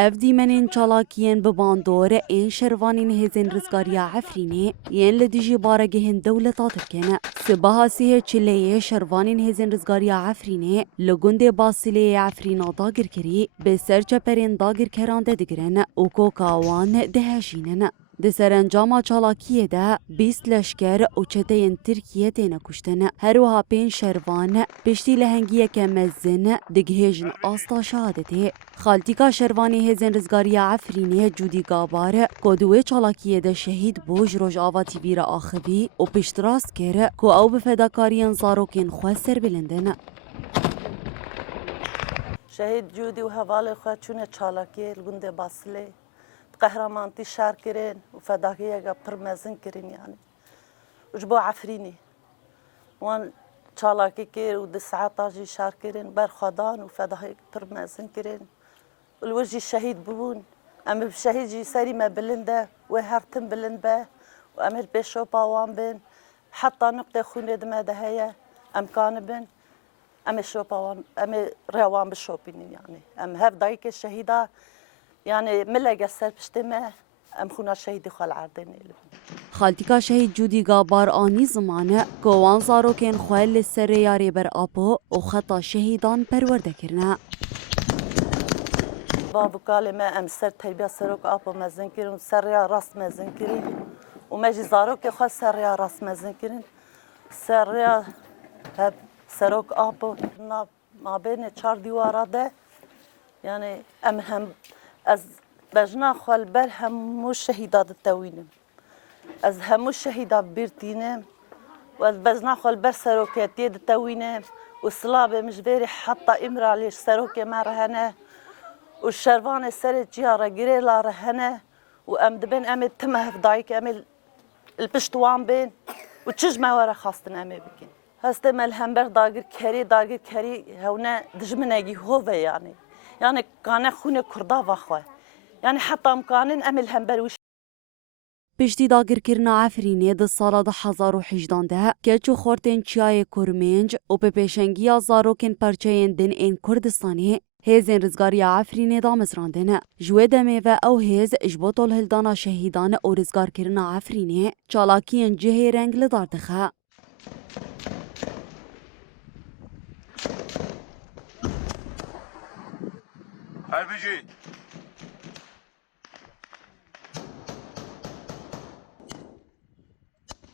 اف دیمنین چالاکیین بباندور این شروانین هزین رزگاریا عفرینه ین لدیجی بارگهن دولتا ترکنه سباها سیه چلیه شروانین هزین رزگاریا عفرینه لگنده باسیله عفرینا داگر کری به سرچه پرین داگر کرانده دگرن و کوکاوان دهشینن د سرانجام چالاکیه ده 20 لشکر و چتین ترکیه تینه کشتن هروها پین شروان پشتی لهنگیه که مزن دگهیجن آستا شهادته خالتیکا شروانی هزین رزگاری عفرینه جودی گابار کدوه چالاکیه ده شهید بوج روش آوا تیویر آخوی و پشتراست کره که او به فداکارین زاروکین خواه سر بلندن شهید جودی و حوال خواه چونه چالاکیه لگنده باسله قهرمانتی شهر کرین و فداکیه گا پرمزن کرین یعنی وجبو عفرینی وان چالاکی کر و ده ساعتاجی شهر کرین برخدان و فداکیه پرمزن کرین والوجه شهید ببون اما بشهید جي سري ما بلنده وهرتم بلند به وامر بشو باوان بن حتى نقطة خونة دما دهيا امكان بن اما شو باوان اما روان بشوبين يعني ام هف دايك الشهيدة يعني ملقى السر بشتمه ام خونا شهيدي خال عردين خالتیکا شهید جودی گابار آنی زمانه گوان زاروکین خواه لسر یاری بر آبو و خطا شهیدان پرورده کرنه بابو قال ما ام سر تربيه سروك ابو مزن كرين سريا راس مزن كرين وماجي زاروك خاص سريا راس مزن كرين سريا هب سروك ابو ما بين چار دیوارا ده يعني ام هم از بجنا خال بر هم شهيدات التوينم از هم شهيدات بيرتينم و بجنا خال بر سروكيات يد التوينم وصلابه مش بيري حتى امرا ليش سروكي ما رهنه والشربان السر جيارة جري لا رهنة وأم دبن أم تمه في دايك أم البشتوان بين وتشجمع ورا خاصة أم بكين هسته ملهمبر داغر كري هونا دجمناجي هو يعني كان خونه كردا وخوا يعني حتى مكانن أم الهمبر وش پشتی داگر کرنا عفرینه ده سالا ده 1018 ده که چو خورتین چیای کرمنج و به پیشنگی زاروکین پرچین دن این کردستانی هزین رزگاری عفرینه دا مزراندنه جوه دمه و او هز اجباطول هلدانا شهیدان او رزگار کرنا عفرینه چالاکین جهه رنگ لداردخه Harbeci